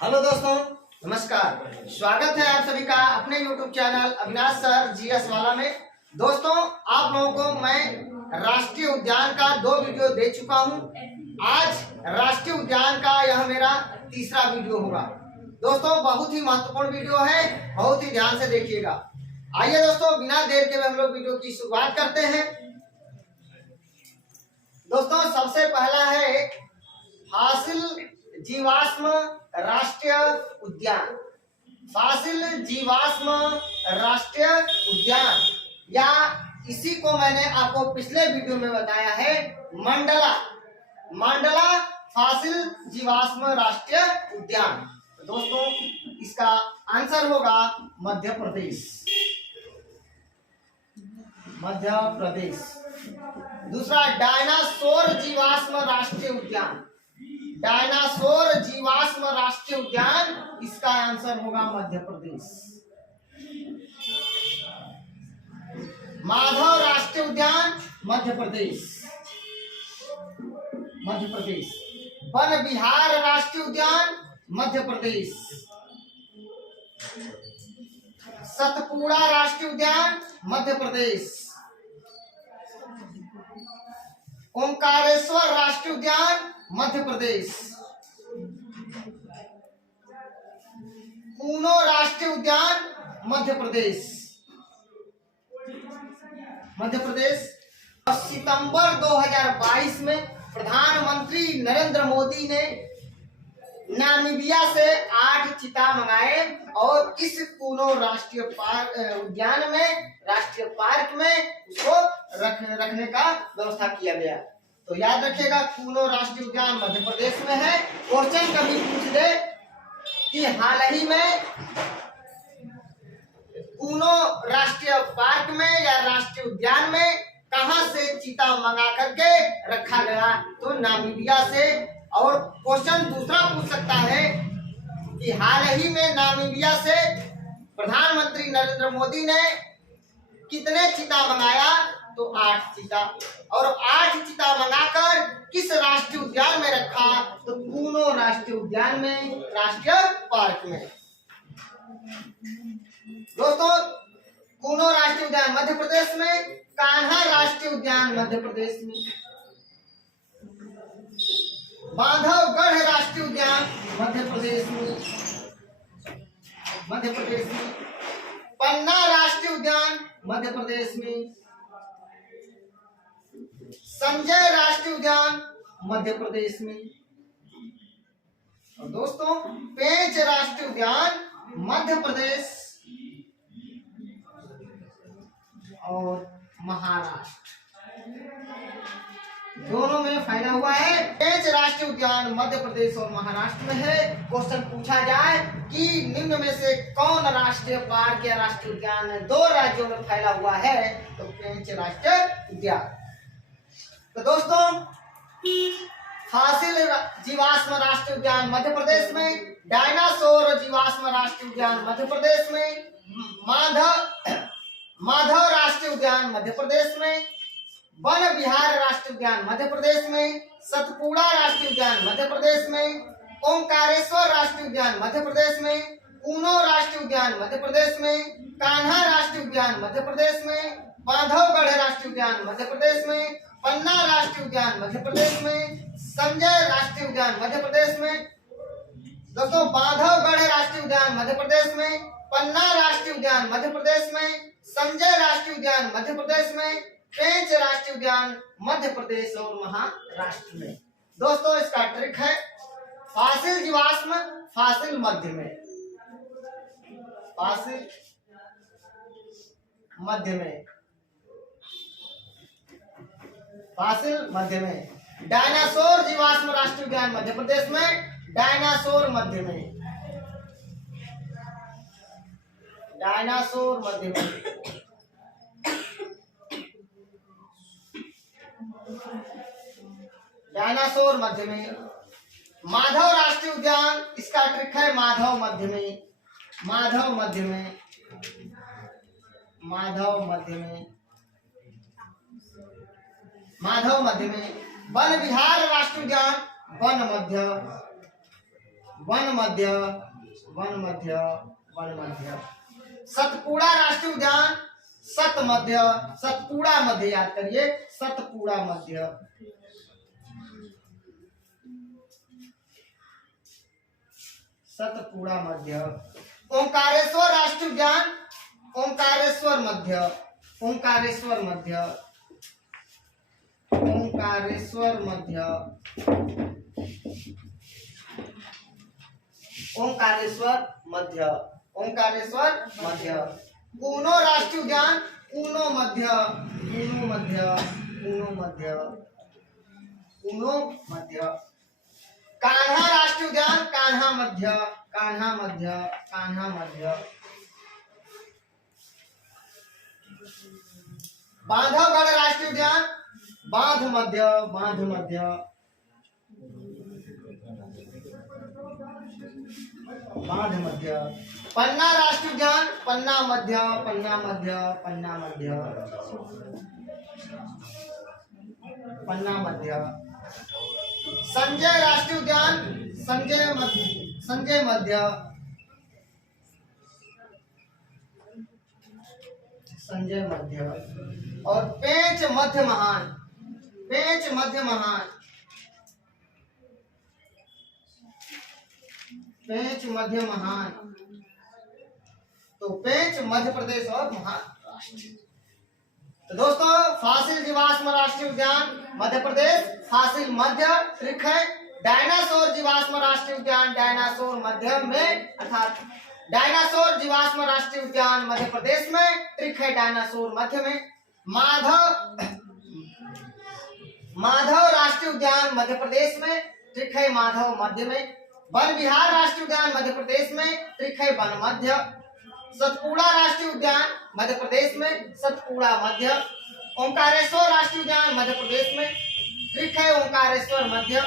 Hello दोस्तों, नमस्कार। स्वागत है आप सभी का अपने YouTube channel Avinash sir GS वाला में। दोस्तों, आप लोगों को मैं राष्ट्रीय उद्यान का 2 वीडियो दे चुका हूं। आज राष्ट्रीय उद्यान का यह मेरा तीसरा वीडियो होगा। दोस्तों, बहुत ही महत्वपूर्ण वीडियो है, बहुत ही ध्यान से देखिएगा। आइए दोस्तों, बिना देर के हम लोग वीडियो की शुरुआत करते हैं। दोस्तों, सबसे पहला है फासिल जीवाश्म राष्ट्रीय उद्यान। फासिल जीवाश्म राष्ट्रीय उद्यान, या इसी को मैंने आपको पिछले वीडियो में बताया है मंडला फासिल जीवाश्म राष्ट्रीय उद्यान। तो दोस्तों, इसका आंसर होगा मध्य प्रदेश। दूसरा, डायनासोर जीवाश्म राष्ट्रीय उद्यान। डायनासोर जीवाश्म राष्ट्रीय उद्यान, इसका आंसर होगा मध्य प्रदेश। माधव राष्ट्रीय उद्यान, मध्य प्रदेश। वन विहार राष्ट्रीय उद्यान, मध्य प्रदेश। सतपुड़ा राष्ट्रीय उद्यान, मध्य प्रदेश। ओंकारेश्वर राष्ट्रीय उद्यान, मध्य प्रदेश। कूनो राष्ट्रीय उद्यान, मध्य प्रदेश। सितंबर 2022 में प्रधानमंत्री नरेंद्र मोदी ने नामीबिया से 8 चीता मंगाए और इस कूनो राष्ट्रीय उद्यान में, राष्ट्रीय पार्क में उसको रखने का व्यवस्था किया गया। तो याद रखिएगा, कूनो राष्ट्रीय उद्यान मध्य प्रदेश में है। क्वेश्चन कभी पूछ दे कि हाल ही में कूनो राष्ट्रीय पार्क में या राष्ट्रीय उद्यान में कहां से चीता मंगा करके रखा गया, तो नामीबिया से। और क्वेश्चन दूसरा पूछ सकता है कि हाल ही में नामीबिया से प्रधानमंत्री नरेंद्र मोदी ने कितने चीता मंगाया, तो 8 चीता। और 8 चीता मंगाकर किस राष्ट्रीय उद्यान में रखा, तो कूनो राष्ट्रीय उद्यान में, राष्ट्रीय पार्क में। दोस्तों, कूनो राष्ट्रीय उद्यान मध्य प्रदेश में, कान्हा राष्ट्रीय उद्यान मध्य प्रदेश में, बांधवगढ़ राष्ट्रीय उद्यान मध्य प्रदेश में, पन्ना राष्ट्रीय उद्यान मध्य प्रदेश में, संजय राष्ट्रीय उद्यान मध्य प्रदेश में, और दोस्तों पेंच राष्ट्रीय उद्यान मध्य प्रदेश और महाराष्ट्र, दोनों में फैला हुआ है। पेंच राष्ट्रीय उद्यान मध्य प्रदेश और महाराष्ट्र में है। क्वेश्चन पूछा जाए कि निम्न में से कौन राष्ट्रीय पार्क या राष्ट्रीय उद्यान 2 राज्यों में फैला हुआ है, तो पेंच राष्ट्रीय उद्यान। तो दोस्तों, फासिल जीवाश्म राष्ट्रीय उद्यान मध्य प्रदेश में, डायनासोर जीवाश्म राष्ट्रीय उद्यान मध्य प्रदेश में, माधव राष्ट्रीय उद्यान मध्य प्रदेश में, वन विहार राष्ट्रीय उद्यान मध्य प्रदेश में, सतपुड़ा राष्ट्रीय उद्यान मध्य प्रदेश में, ओंकारेश्वर राष्ट्रीय उद्यान मध्य प्रदेश में, कूनो राष्ट्रीय उद्यान मध्य प्रदेश में, कान्हा राष्ट्रीय उद्यान मध्य प्रदेश में, बांधवगढ़ राष्ट्रीय उद्यान मध्य प्रदेश में, पन्ना राष्ट्रीय उद्यान मध्य प्रदेश में, संजय राष्ट्रीय उद्यान मध्य प्रदेश में। दोस्तों, बांधवगढ़ राष्ट्रीय उद्यान मध्य प्रदेश में, पन्ना राष्ट्रीय उद्यान मध्य प्रदेश में, संजय राष्ट्रीय उद्यान मध्य प्रदेश में, पेंच राष्ट्रीय उद्यान मध्य प्रदेश और महाराष्ट्र में। दोस्तों, इसका ट्रिक है फासिल जीवाश्म, फासिल मध्य में, फासिल मध्य में। डायनासोर जीवाश्म राष्ट्रीय उद्यान मध्य प्रदेश में, डायनासोर मध्य में, डायनासोर मध्य में। डायनासोर मध्य में। माधव राष्ट्रीय उद्यान, इसका ट्रिक है माधव मध्य में, माधव मध्य में, माधव मध्य में, माधव मध्य में। वन विहार राष्ट्रीय उद्यान वन मध्य, वन मध्य, वन मध्य, वन मध्य। सतपुड़ा राष्ट्रीय उद्यान, सत मध्य, सतपुड़ा मध्य याद करिए, सतपुड़ा मध्य। सतपुड़ा मध्य। ओंकारेश्वर राष्ट्रीय उद्यान, ओंकारेश्वर मध्य, ओंकारेश्वर मध्य, ओंकारेश्वर मध्य, ओंकारेश्वर मध्य, ओंकारेश्वर मध्य। ऊनो राष्ट्रीय उद्यान, ऊनो मध्य, ऊनो मध्य, ऊनो मध्य, ऊनो मध्य। कान्हा राष्ट्रीय उद्यान, कान्हा मध्य, कान्हा मध्य, कान्हा मध्य। बांधवगढ़ राष्ट्रीय उद्यान, बांध मध्य, बांध मध्य, बांध मध्य। पन्ना राष्ट्रीय उद्यान, पन्ना मध्य, पन्ना मध्य, पन्ना मध्य, पन्ना मध्य। संजय राष्ट्रीय उद्यान, संजय मध्य, संजय मध्य, संजय मध्य। और पेंच मध्य महान, पेंच मध्य महान, पेंच मध्य महान। तो पेंच मध्य प्रदेश और महाराष्ट्र। तो दोस्तों फासिल जीवाश्म राष्ट्रीय उद्यान मध्य प्रदेश, फासिल मध्य त्रिक है। डायनासोर जीवाश्म राष्ट्रीय उद्यान, डायनासोर मध्य में अर्थात डायनासोर जीवाश्म राष्ट्रीय उद्यान मध्य प्रदेश में, त्रिक है डायनासोर मध्य में। माधव, माधव राष्ट्रीय उद्यान मध्य प्रदेश में, त्रिक है माधव मध्य में। वन विहार राष्ट्रीय उद्यान मध्य प्रदेश में, त्रिक है वन मध्य। सतपुड़ा राष्ट्रीय उद्यान मध्य प्रदेश में, सतपुड़ा मध्य। ओंकारेश्वर राष्ट्रीय उद्यान मध्य प्रदेश में, त्रिक है ओंकारेश्वर मध्य।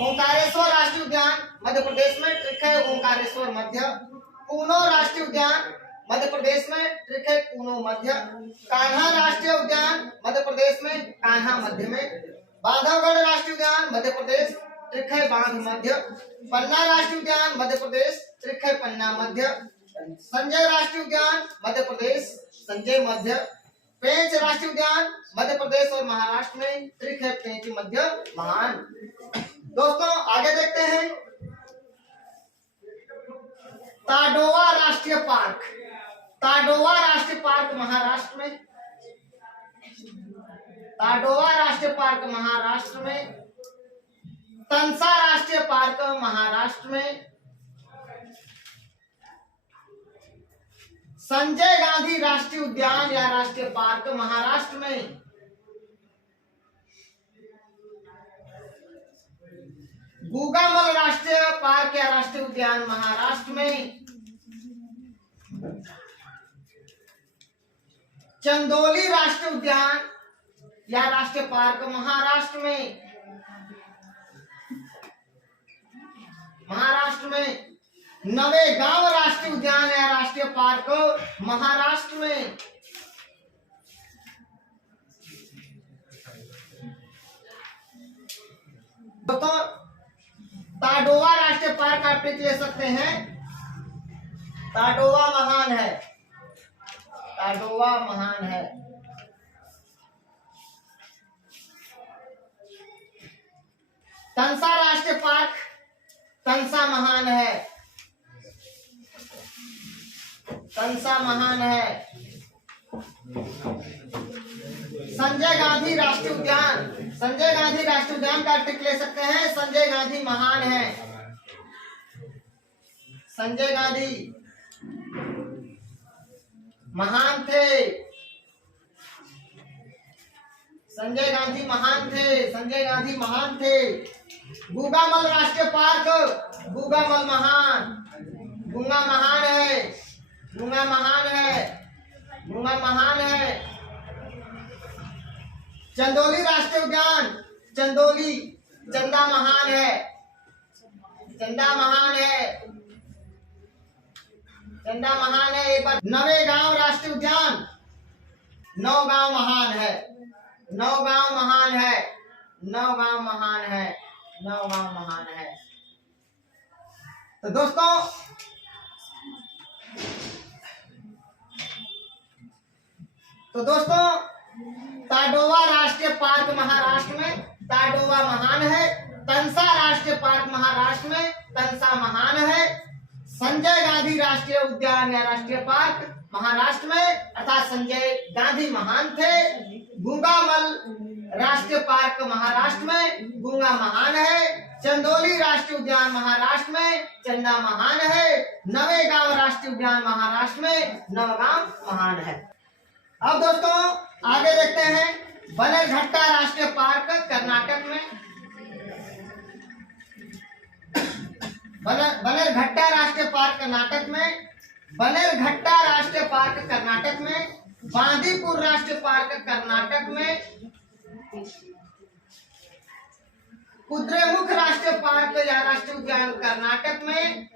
ओंकारेश्वर राष्ट्रीय उद्यान मध्य प्रदेश में, त्रिक है ओंकारेश्वर मध्य। ऊनो राष्ट्रीय उद्यान मध्य प्रदेश में, त्रिक है ऊनो मध्य। कान्हा राष्ट्रीय उद्यान मध्य प्रदेश में, कान्हा मध्य में। बांधवगढ़ राष्ट्रीय उद्यान मध्य प्रदेश, त्रिक है बांध मध्य। पन्ना राष्ट्रीय उद्यान मध्य प्रदेश, त्रिक है पन्ना मध्य। संजय राष्ट्रीय उद्यान मध्य प्रदेश, संजय मध्य। पेंच राष्ट्रीय उद्यान मध्य प्रदेश और महाराष्ट्र में, त्रिक है पेंच मध्य महान। दोस्तों आगे देखते हैं ताडोवा राष्ट्रीय पार्क, ताडोवा राष्ट्रीय पार्क महाराष्ट्र में, ताडोवा राष्ट्रीय पार्क महाराष्ट्र में। तंसा राष्ट्रीय पार्क महाराष्ट्र में। संजय गांधी राष्ट्रीय उद्यान या राष्ट्रीय पार्क महाराष्ट्र में। गुगामल राष्ट्रीय पार्क या राष्ट्रीय उद्यान महाराष्ट्र में। चंदोली राष्ट्रीय उद्यान या राष्ट्रीय पार्क महाराष्ट्र में, महाराष्ट्र में। नवेगांव राष्ट्रीय उद्यान या राष्ट्रीय पार्क महाराष्ट्र में। दोस्तों ताडोवा राष्ट्रीय पार्क आप पिक ले सकते हैं। ताडोवा महान है, ताडोवा महान है। तंसा राष्ट्रीय पार्क, तंसा महान है, तंसा महान है। संजय गांधी राष्ट्रीय उद्यान, संजय गांधी राष्ट्रीय उद्यान का टिक ले सकते हैं। संजय गांधी महान है, संजय गांधी महान थे, संजय गांधी महान थे, संजय गांधी महान थे। गुगामल राष्ट्रीय पार्क, गुगामल महान, गुंगा महान है, गुंगा महान है, गुंगा महान है। चंदोली राष्ट्रीय उद्यान, चंदोली, चंदा महान है, चंदा महान है, चंदा महान है। एक बार नवेगांव राष्ट्रीय उद्यान, नौगांव महान है, नौगांव महान है, नौगांव महान है, नौगांव महान है। तो दोस्तों ताडोवा राष्ट्रीय पार्क महाराष्ट्र में ताडोवा महान है। तंसा राष्ट्रीय पार्क महाराष्ट्र में तंसा महान है। संजय गांधी राष्ट्रीय उद्यान या राष्ट्रीय पार्क महाराष्ट्र में अर्थात संजय गांधी महान थे। गुंगामल राष्ट्रीय पार्क महाराष्ट्र में गुंगा महान है। चंदोली राष्ट्रीय उद्यान महाराष्ट्र में चंदा महान है। नवेगांव राष्ट्रीय उद्यान महाराष्ट्र में नवगांव महान है। अब दोस्तों आगे देखते हैं बनेरघट्टा राष्ट्रीय पार्क कर्नाटक में। बनेरघट्टा राष्ट्रीय पार्क कर्नाटक में, बनेरघट्टा राष्ट्रीय पार्क कर्नाटक में, बांदीपुर राष्ट्रीय पार्क कर्नाटक में, कुद्रेमुख राष्ट्रीय पार्क या राष्ट्रीय उद्यान कर्नाटक में,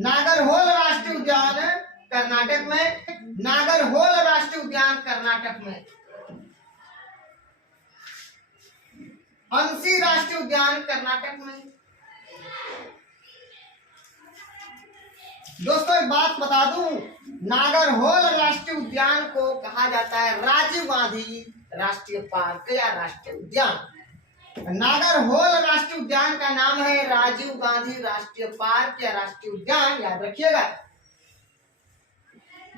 नागरहोल राष्ट्रीय उद्यान कर्नाटक में, नागरहोल राष्ट्रीय उद्यान कर्नाटक में, अंसी राष्ट्रीय उद्यान कर्नाटक में। दोस्तों एक बात बता दूं, नागरहोल राष्ट्रीय उद्यान को कहा जाता है राजीव गांधी राष्ट्रीय पार्क या राष्ट्रीय उद्यान। नागरहोल राष्ट्रीय उद्यान का नाम है राजीव गांधी राष्ट्रीय पार्क या राष्ट्रीय उद्यान, याद रखिएगा।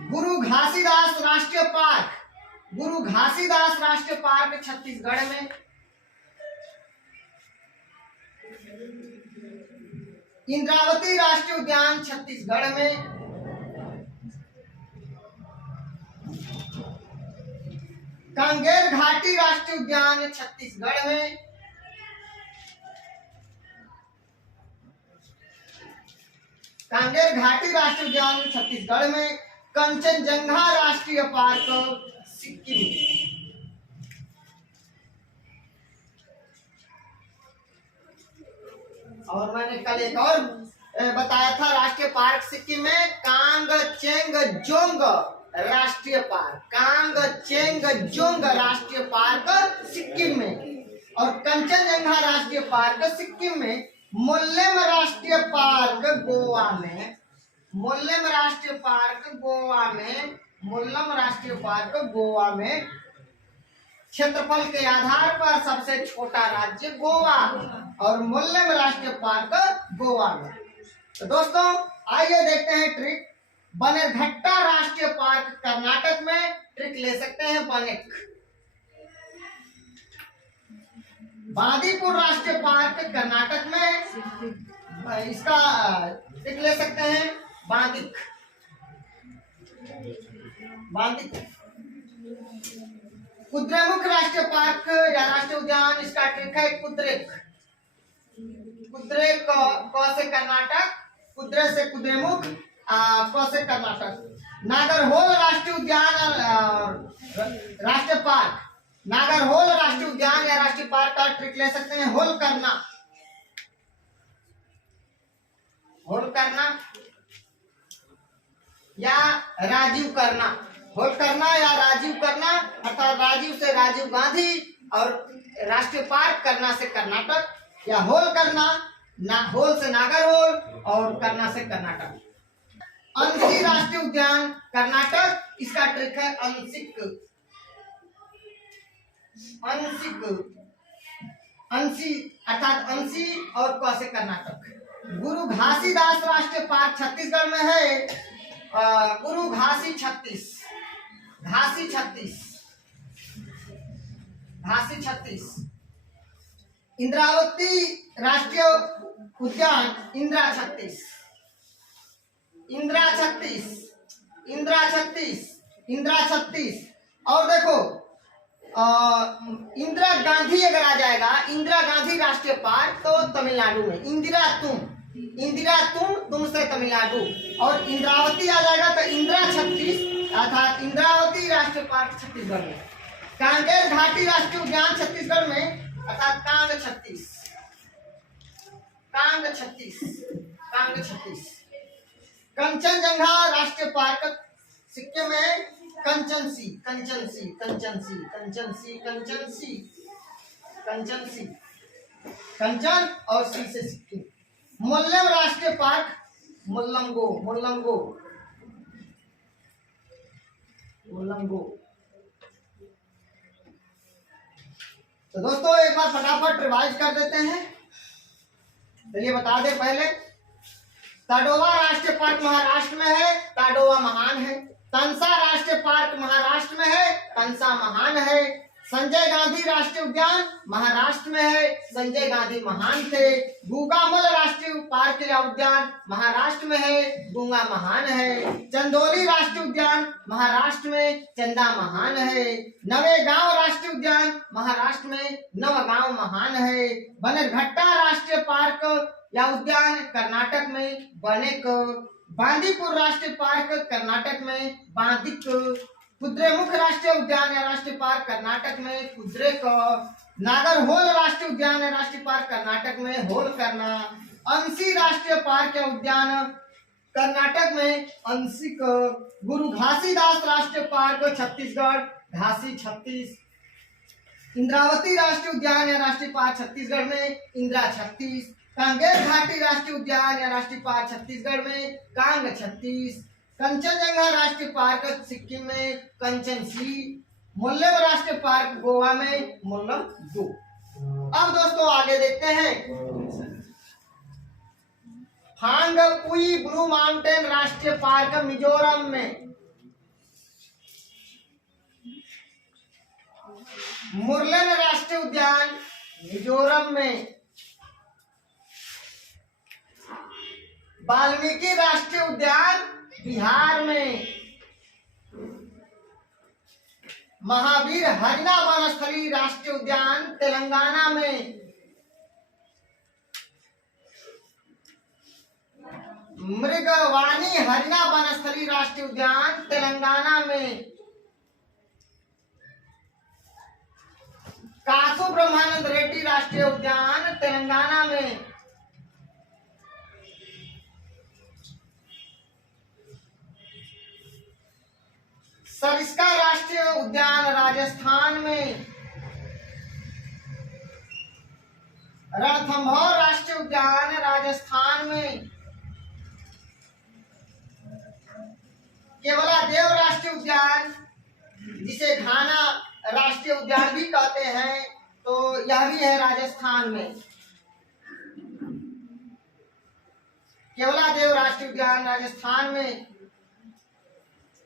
गुरु घासीदास राष्ट्रीय पार्क, गुरु घासीदास राष्ट्रीय पार्क छत्तीसगढ़ में। इंद्रावती राष्ट्रीय उद्यान छत्तीसगढ़ में। कांगेर घाटी राष्ट्रीय उद्यान छत्तीसगढ़ में। कांगेर घाटी राष्ट्रीय उद्यान छत्तीसगढ़ में। कंचनजंगा राष्ट्रीय पार्क सिक्किम। और मैंने कल एक और बताया था राष्ट्रीय पार्क सिक्किम में, कांगचेंगजोंग राष्ट्रीय पार्क, कांगचेंगजोंग राष्ट्रीय पार्क सिक्किम में। और कंचनजंगा राष्ट्रीय पार्क सिक्किम में। मोल्लेम राष्ट्रीय पार्क गोवा में, मोल्लेम राष्ट्रीय पार्क गोवा में, मोल्लम राष्ट्रीय पार्क गोवा में। क्षेत्रफल के आधार पर सबसे छोटा राज्य गोवा और मोल्लेम राष्ट्रीय पार्क गोवा में। तो दोस्तों आइए देखते हैं ट्रिक। बनेरघट्टा राष्ट्रीय पार्क कर्नाटक में, ट्रिक ले सकते हैं बनेक। बांदीपुर राष्ट्रीय पार्क कर्नाटक में, इसका ट्रिक ले सकते हैं बांदिक, बांदिक। कुद्रेमुख राष्ट्रीय पार्क या राष्ट्रीय उद्यान, इसका ट्रिक है कुद्रेक, कुद्रेक क से कर्नाटक, कुद्रे से कुद्रेमुख, क से कर्नाटक। नागरहोल राष्ट्रीय उद्यान राष्ट्रीय पार्क, नागरहोल राष्ट्रीय उद्यान या राष्ट्रीय पार्क का ट्रिक ले सकते हैं होल करना, होल करना या राजीव करना। होल करना या राजीव करना अर्थात राजीव से राजीव गांधी और राष्ट्रीय पार्क करना से कर्नाटक, या होल करना होल से नागरहोल और करना से कर्नाटक। अंसी राष्ट्रीय उद्यान कर्नाटक, इसका ट्रिक है अंशिक, अंशिक, अंशी अर्थात अंशी और क से कर्नाटक। गुरु घासीदास राष्ट्रीय पार्क छत्तीसगढ़ में है, गुरु घासी छत्तीस, घासी छत्तीस, घासी छत्तीस। इंद्रावती राष्ट्रीय उद्यान इंदिरा छत्तीस, इंदिरा छत्तीस, इंदिरा छत्तीस, इंदिरा छत्तीस। और देखो इंदिरा गांधी अगर आ जाएगा, इंदिरा गांधी राष्ट्रीय पार्क तो तमिलनाडु में, इंदिरा तुम, इंदिरा तुम से तमिलनाडु। और इंद्रावती आ जाएगा तो इंदिरा छत्तीस अर्थात इंद्रावती राष्ट्रीय पार्क छत्तीसगढ़ में। कांगेर घाटी राष्ट्रीय उद्यान छत्तीसगढ़ में अर्थात कांग छत्तीस, कांग छत्तीस, कांग छत्तीस। कंचनजंगा राष्ट्रीय पार्क सिक्किम में, कंचनसी कंचनसी कंचनसी कंचनसी कंचनसी कंचनसी कंचन और सी से सिक्किम। मुल्लम राष्ट्रीय पार्क, मुल्लंगो मुल्लंगो मुल्लंगो। तो दोस्तों एक बार फटाफट रिवाइज कर देते हैं। चलिए बता दे पहले, ताडोवा राष्ट्रीय पार्क महाराष्ट्र में है, ताडोवा महान है। तंसा राष्ट्रीय पार्क महाराष्ट्र में है, तंसा महान है। संजय गांधी राष्ट्रीय उद्यान महाराष्ट्र में है, संजय गांधी महान थे। गूगामल राष्ट्रीय पार्क या उद्यान महाराष्ट्र में है, गूंगा महान है। चंदोली राष्ट्रीय उद्यान महाराष्ट्र में, चंदा महान है। नवेगांव राष्ट्रीय उद्यान महाराष्ट्र में, नवगांव महान है। बनरघट्टा राष्ट्रीय पार्क या उद्यान कर्नाटक में, बनेक। बांदीपुर राष्ट्रीय पार्क कर्नाटक में, बांदिक। कुद्रेमुख राष्ट्रीय उद्यान या राष्ट्रीय पार्क कर्नाटक में, कुद्रेक। नागरहोल राष्ट्रीय उद्यान या राष्ट्रीय पार्क कर्नाटक में, होलकरना। अंसी राष्ट्रीय पार्क या उद्यान कर्नाटक में, अंसिक। गुरु घासीदास राष्ट्रीय पार्क छत्तीसगढ़, घासी छत्तीस। इंद्रावती राष्ट्रीय उद्यान या राष्ट्रीय पार्क छत्तीसगढ़ में, इंदिरा छत्तीस। कांगेर घाटी राष्ट्रीय उद्यान या राष्ट्रीय पार्क छत्तीसगढ़ में, कांग छत्तीस। कंचनजंगा राष्ट्रीय पार्क सिक्किम में, कंचनसी। मुल्लम राष्ट्रीय पार्क गोवा में, मुल्लम 2। अब दोस्तों आगे देखते हैं, हांगपुई ब्लू माउंटेन राष्ट्रीय पार्क मिजोरम में। मुरलेन राष्ट्रीय उद्यान मिजोरम में। वाल्मीकि राष्ट्रीय उद्यान बिहार में। महावीर हरिना वनस्थली राष्ट्रीय उद्यान तेलंगाना में। मृगवानी हरिना वनस्थली राष्ट्रीय उद्यान तेलंगाना में। कासु ब्रह्मानंद रेड्डी राष्ट्रीय उद्यान तेलंगाना में। सरिस्का राष्ट्रीय उद्यान राजस्थान में। रणथंभौर राष्ट्रीय उद्यान राजस्थान में। केवलादेव राष्ट्रीय उद्यान, जिसे घाना राष्ट्रीय उद्यान भी कहते हैं, तो यह भी है राजस्थान में। केवलादेव राष्ट्रीय उद्यान राजस्थान में।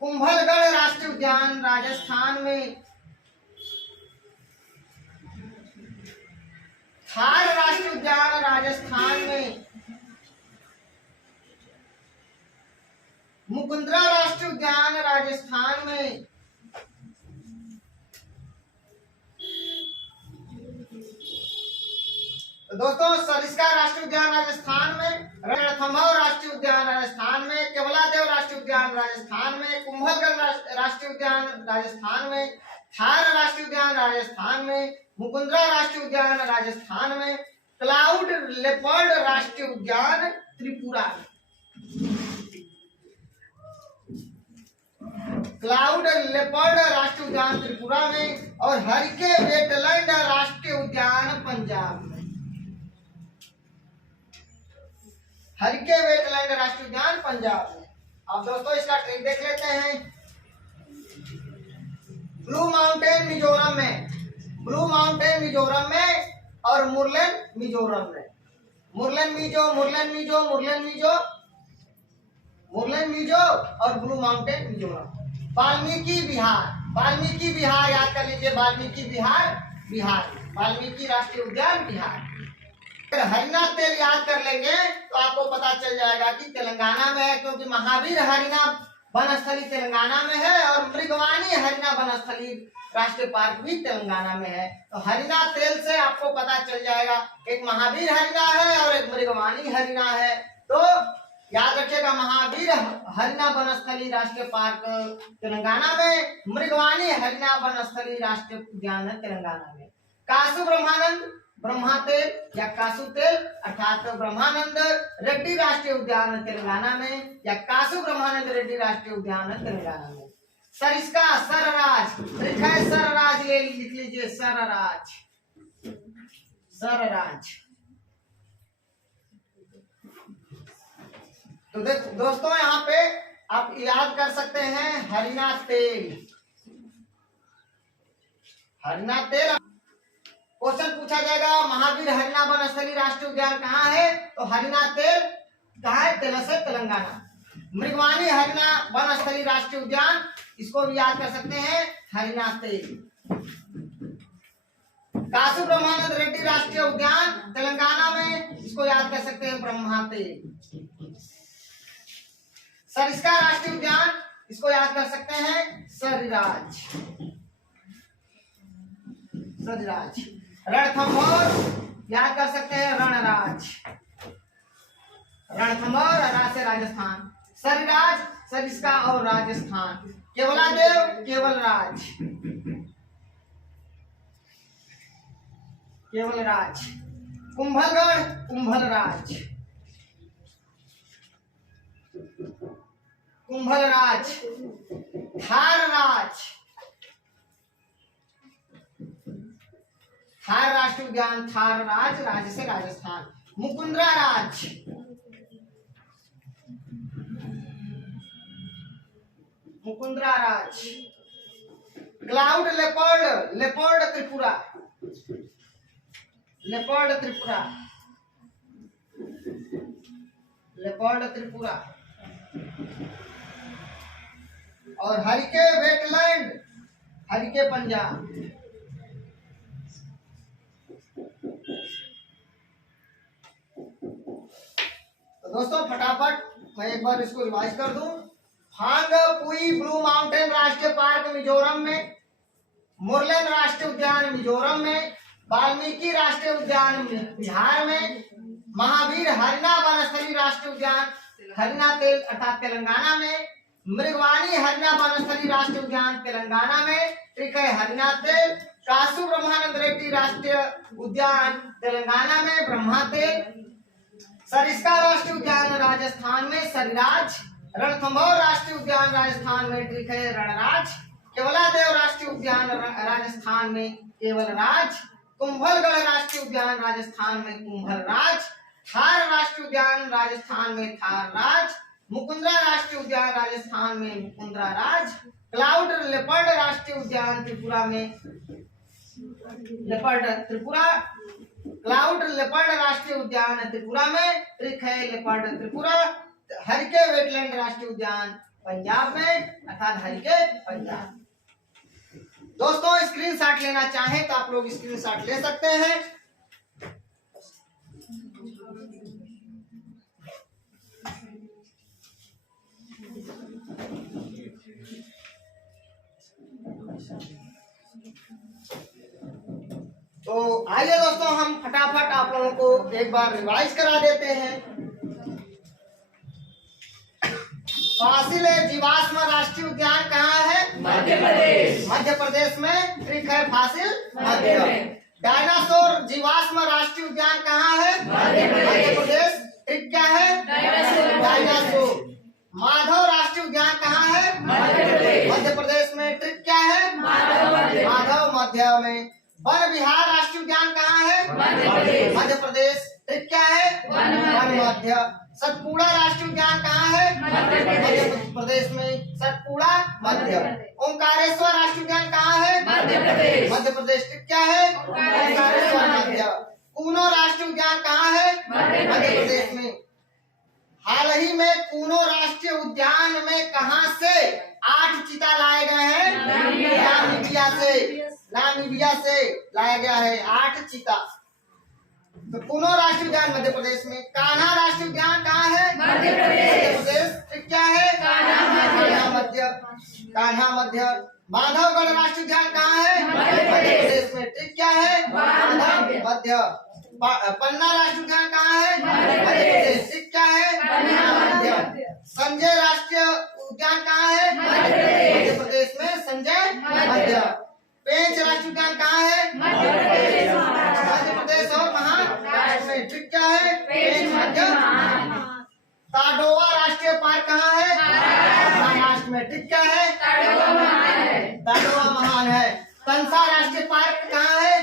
कुंभलगढ़ राष्ट्रीय उद्यान राजस्थान में। थार राष्ट्रीय उद्यान राजस्थान में। मुकुंदरा राष्ट्रीय उद्यान राजस्थान में। तो दोस्तों सरिस्का राष्ट्रीय उद्यान राजस्थान में, रणथंभौर राष्ट्रीय उद्यान राजस्थान में, केवलादेव राष्ट्रीय उद्यान राजस्थान में, कुंभलगढ़ राष्ट्रीय उद्यान राजस्थान में, थार राष्ट्रीय उद्यान राजस्थान में, मुकुंदरा राष्ट्रीय उद्यान राजस्थान में, क्लाउड लेपर्ड राष्ट्रीय उद्यान त्रिपुरा में। क्लाउड लेपर्ड राष्ट्रीय उद्यान त्रिपुरा में और हरिके वेटलैंड राष्ट्रीय उद्यान पंजाब में। हरिके वेटलैंड राष्ट्रीय उद्यान पंजाब में। अब दोस्तों इसका ट्रिक देख लेते हैं। ब्लू माउंटेन मिजोरम में, ब्लू माउंटेन मिजोरम में और मुरलेन मिजोरम में। मुरलेन मिजो, मुरलेन मिजो, मुरलेन मिजो, मुरलेन मिजो और ब्लू माउंटेन मिजोरम। वाल्मीकि बिहार, वाल्मीकि बिहार याद कर लीजिए, वाल्मीकि बिहार, बिहार, वाल्मीकि राष्ट्रीय उद्यान बिहार। अगर हरिना तेल याद कर लेंगे तो आपको पता चल जाएगा कि तेलंगाना में है, क्योंकि महावीर हरिना वनस्थली तेलंगाना में है और मृगवानी हरिना वनस्थली राष्ट्रीय पार्क भी तेलंगाना में है। तो हरिना तेल से आपको पता चल जाएगा, एक महावीर हरिना है और एक मृगवानी हरिना है। तो याद रखिएगा, महावीर हरिना वनस्थली राष्ट्रीय पार्क तेलंगाना में, मृगवानी हरिना वनस्थली राष्ट्रीय उद्यान है तेलंगाना में। कासु ब्रह्मानंद ब्रह्मा तेल या कासु तेल अर्थात ब्रह्मानंद रेड्डी राष्ट्रीय उद्यान तेलंगाना में या कासु ब्रह्मानंद रेड्डी राष्ट्रीय उद्यान तेलंगाना में। सरिस्का सरराज, लिखा है सरराज, ले लिख लीजिए सरराज, सरराज। तो दोस्तों यहाँ पे आप याद कर सकते हैं हरिना तेल, हरिना तेल। क्वेश्चन पूछा जाएगा महावीर हरिना वनस्थली राष्ट्रीय उद्यान कहाँ है, तो हरिना तेल कहाँ है, तेलंगाना। मृगवानी हरिना वनस्थली राष्ट्रीय उद्यान, इसको भी याद कर सकते हैं हरिना तेल। कासु ब्रह्मानंद रेड्डी राष्ट्रीय उद्यान तेलंगाना में, इसको याद कर सकते हैं ब्रह्मा तेल। सरिस्का राष्ट्रीय उद्यान, इसको याद कर सकते हैं सरिराज, सरिराज। रणथंभौर याद कर सकते हैं रणराज, रणथंभौर राज से राजस्थान। सरिराज, सरिस्का और राजस्थान। केवलादेव, केवलराज, केवलराज। कुंभलगढ़, कुंभलराज, कुंभलराज। थारराज, थार राष्ट्रीय उद्यान, थारराज, राज्य से राजस्थान। मुकुंदरा राज, मुकुंदरा राज। Cloud leopard, leopard Tripura, leopard Tripura, leopard Tripura. और हरिके वेटलैंड, हरिके पंजाब। तो दोस्तों फटाफट मैं एक बार इसको रिवाइज कर दूं। हांग पुई ब्लू माउंटेन राष्ट्रीय पार्क मिजोरम में, मुरलेन राष्ट्रीय उद्यान मिजोरम में, वाल्मीकि राष्ट्रीय उद्यान बिहार में, महावीर हरिना वनस्थली राष्ट्रीय उद्यान हरिना तेल अर्थात तेलंगाना में, मृगवानी हरिना वनस्थली राष्ट्रीय उद्यान तेलंगाना में, ठीक है हरिना तेल। कासु ब्रह्मानंद रेड्डी राष्ट्रीय उद्यान तेलंगाना में, ब्रह्मा तेल। सरिस्का राष्ट्रीय उद्यान राजस्थान में, सरिराज। रणथंभौर राष्ट्रीय उद्यान राजस्थान में, ठीक है रणराज। केवलादेव राष्ट्रीय उद्यान राजस्थान में, केवलराज। कुंभलगढ़ राष्ट्रीय उद्यान राजस्थान में, कुंभलराज। थार राष्ट्रीय उद्यान राजस्थान में, थारराज। मुकुंदरा राष्ट्रीय उद्यान राजस्थान में, मुकुंदरा राज। क्लाउड लेपर्ड राष्ट्रीय उद्यान त्रिपुरा में, लेपर्ड त्रिपुरा। क्लाउड लेपर्ड राष्ट्रीय उद्यान त्रिपुरा में, ठीक है लेपर्ड त्रिपुरा। हरिके वेटलैंड राष्ट्रीय उद्यान पंजाब में अर्थात हरिके पंजाब। दोस्तों स्क्रीनशॉट लेना चाहें तो आप लोग स्क्रीनशॉट ले सकते हैं। तो आइए दोस्तों हम फटाफट आप लोगों को एक बार रिवाइज करा देते हैं। फासिल जीवाश्म राष्ट्रीय उद्यान कहाँ है? मध्य प्रदेश। मध्य प्रदेश में, ठीक है फासिल मध्य। डायनासोर जीवाश्म राष्ट्रीय उद्यान कहाँ है? मध्य प्रदेश, ठीक क्या है? डायनासोर। माधव राष्ट्रीय उद्यान कहाँ है? मध्य प्रदेश में, ठीक क्या है? माधव मध्य में। वन विहार राष्ट्रीय उद्यान कहाँ है? मध्य प्रदेश, ठीक क्या है? वन मध्य। सतपुड़ा राष्ट्रीय उद्यान कहाँ है? मध्य प्रदेश में, सतपुड़ा मध्य। ओंकारेश्वर राष्ट्रीय उद्यान कहाँ है? मध्य प्रदेश, ठीक क्या है? ओंकारेश्वर मध्य। कूनो राष्ट्रीय उद्यान कहाँ है? मध्य प्रदेश में। हाल ही में कूनो राष्ट्रीय उद्यान में कहां से 8 चीता लाए गए हैं? नामीबिया से, नामीबिया से लाया गया है 8 चीता। तो कूनो राष्ट्रीय उद्यान मध्य प्रदेश में। कान्हा राष्ट्रीय उद्यान कहाँ है? मध्य प्रदेश, ठीक क्या है? कान्हा मध्य, कान्हा मध्य। माधवगढ़ राष्ट्रीय उद्यान कहाँ है? मध्य प्रदेश में, ठीक क्या है? माधव मध्य। पन्ना राष्ट्रीय उद्यान कहाँ है? मध्य प्रदेश, ठीक क्या है? मध्य। संजय राष्ट्रीय उद्यान कहाँ है? मध्य प्रदेश में, संजय मध्य। पेंच राष्ट्रीय उद्यान कहाँ है? मध्य प्रदेश और महाराष्ट्र में, ठीक क्या है? पेंच मध्य। ताडोवा राष्ट्रीय पार्क कहाँ है? महाराष्ट्र में, ठीक क्या है? राष्ट्रीय पार्क कहाँ है?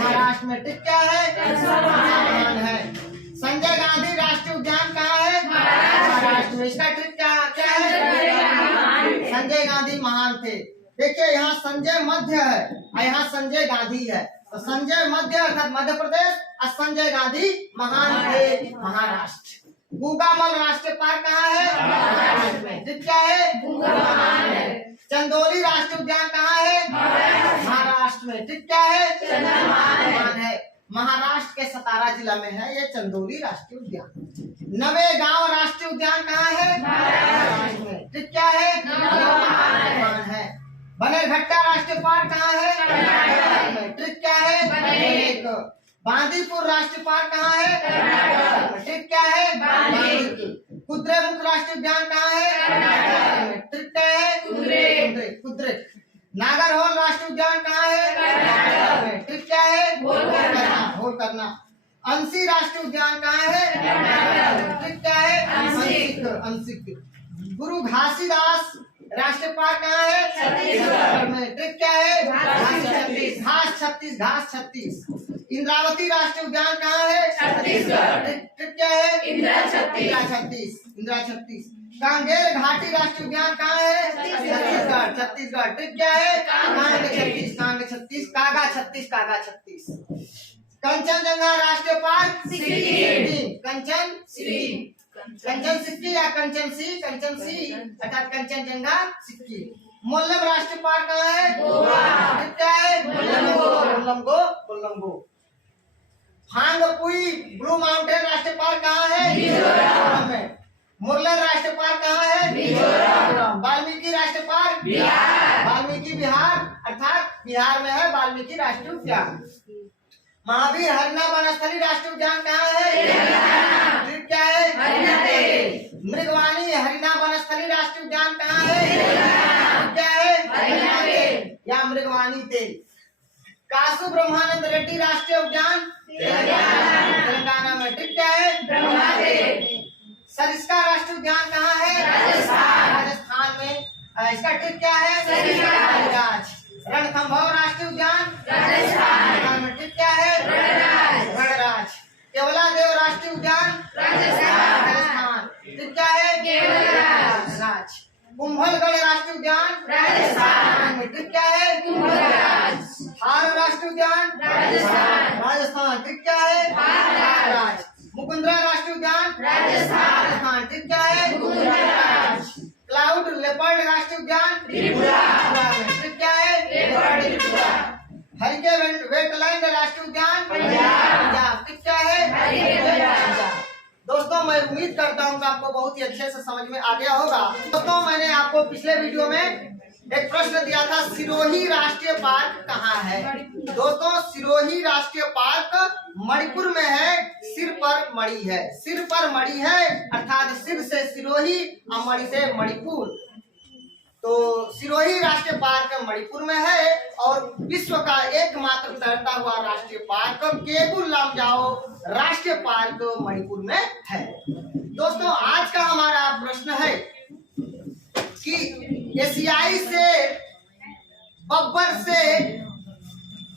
महाराष्ट्र में। ठीक क्या है? महान है। संजय गांधी राष्ट्रीय उद्यान कहाँ है? महाराष्ट्र में। इसका ट्रिक क्या क्या है? संजय गांधी महान थे। देखिए यहाँ संजय मध्य है और यहाँ संजय गांधी है, तो संजय मध्य अर्थात मध्य प्रदेश और संजय गांधी महान थे महाराष्ट्र। गूगामल राष्ट्रीय पार्क कहाँ है? महाराष्ट्र में। ठीक क्या है? चंदौली राष्ट्रीय उद्यान कहाँ है? महाराष्ट्र में। ठीक क्या है? महान है। महाराष्ट्र के सतारा जिला में है ये चंदौली राष्ट्रीय उद्यान। नवेगांव राष्ट्रीय उद्यान कहाँ है? महाराष्ट्र में। ठीक क्या है? महान है। बनेरघट्टा राष्ट्रीय पार्क कहाँ है? ट्रिक क्या है? बांदीपुर राष्ट्रीय पार्क कहाँ है? ट्रिक क्या है? कुद्रेमुख राष्ट्रीय उद्यान कहाँ है? ट्रिक क्या है? कुद्रे। नागरहोल राष्ट्रीय उद्यान कहाँ है? ट्रिक क्या है? होल्ड करना। अंसी राष्ट्रीय उद्यान कहाँ है? ट्रिक क्या है? अंसिक। गुरु घासीदास राष्ट्रीय पार्क कहाँ है? छत्तीसगढ़ में। ट्रिक क्या है? घास 36। इंद्रावती राष्ट्रीय उद्यान कहाँ है? छत्तीसगढ़। ट्रिक क्या है? इंदिरा 36। कांगेर घाटी राष्ट्रीय उद्यान कहाँ है? छत्तीसगढ़। ट्रिक क्या है? कांग 36। कागा 36। कंचनजंगा राष्ट्रीय पार्क कंचन सिक्की या कंचन सी अर्थात कंचनजंगा सिक्की। मोल्लम राष्ट्रीय पार्क कहाँ है? क्या है? कोलंबो। हांगपुई ब्लू माउंटेन राष्ट्रीय पार्क कहाँ है? मिजोरम में। मुरलेन राष्ट्रीय पार्क कहाँ है? मिजोरम। वाल्मीकि राष्ट्रीय पार्क वाल्मीकि बिहार अर्थात बिहार में है वाल्मीकि राष्ट्रीय उद्यान। महावीर हरिना वनस्थली राष्ट्रीय उद्यान कहाँ है? क्या है? मृगवानी हरिना वनस्थली राष्ट्रीय उद्यान कहाँ है? क्या है? या मृगवानी तेल। कासु ब्रह्मानंद रेड्डी राष्ट्रीय उद्यान तेलंगाना में। ठीक क्या है? सरिस्का राष्ट्रीय उद्यान कहाँ है? राजस्थान में। इसका ट्रिक क्या है? रणथंभौर राष्ट्रीय उद्यान राजस्थान में। ट्रिक क्या है? रणराज। केवलादेव राष्ट्रीय उद्यान राजस्थान। ट्रिक क्या है? राज। कुंभलगढ़ राष्ट्रीय उद्यान राजस्थान में। ट्रिक क्या है? हार राष्ट्रीय उद्यान राजस्थान। ट्रिक क्या है? राज। मुकुंदरा राष्ट्रीय उद्यान राजस्थान। ट्रिक क्या है? क्लाउड लेपर्ड राष्ट्रीय उद्यान ट्रिक क्या है? हरिके वेटलैंड राष्ट्रीय उद्यान पंजाब। ट्रिक क्या है? दोस्तों मैं उम्मीद करता हूँ कि आपको बहुत ही अच्छे से समझ में आ गया होगा। दोस्तों मैंने आपको पिछले वीडियो में एक प्रश्न दिया था, सिरोही राष्ट्रीय पार्क कहाँ है? दोस्तों सिरोही राष्ट्रीय पार्क मणिपुर में है। सिर पर मणि है। सिर पर मणि है अर्थात सिर से सिरोही और मणि से मणिपुर। तो सिरोही राष्ट्रीय पार्क मणिपुर में है और विश्व का एकमात्र तैरता हुआ राष्ट्रीय पार्क केबुल लामजाओ राष्ट्रीय पार्क मणिपुर में है। दोस्तों आज का हमारा प्रश्न है कि एशियाई से बब्बर से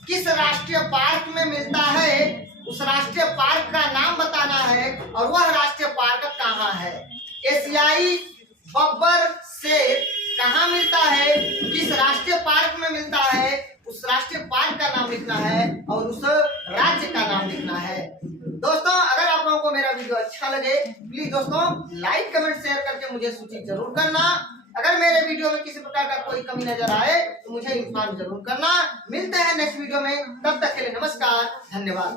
किस राष्ट्रीय पार्क में मिलता है, उस राष्ट्रीय पार्क का नाम बताना है और वह राष्ट्रीय पार्क कहाँ है। एशियाई बब्बर से कहाँ मिलता है, किस राष्ट्रीय पार्क में मिलता है, उस राष्ट्रीय पार्क का नाम लिखना है और उस राज्य का नाम लिखना है। दोस्तों अगर आप लोगों को मेरा वीडियो अच्छा लगे प्लीज दोस्तों लाइक कमेंट शेयर करके मुझे सूचित जरूर करना। अगर मेरे वीडियो में किसी प्रकार का कोई कमी नजर आए तो मुझे इन्फॉर्म जरूर करना। मिलते हैं नेक्स्ट वीडियो में, तब तक के लिए नमस्कार, धन्यवाद।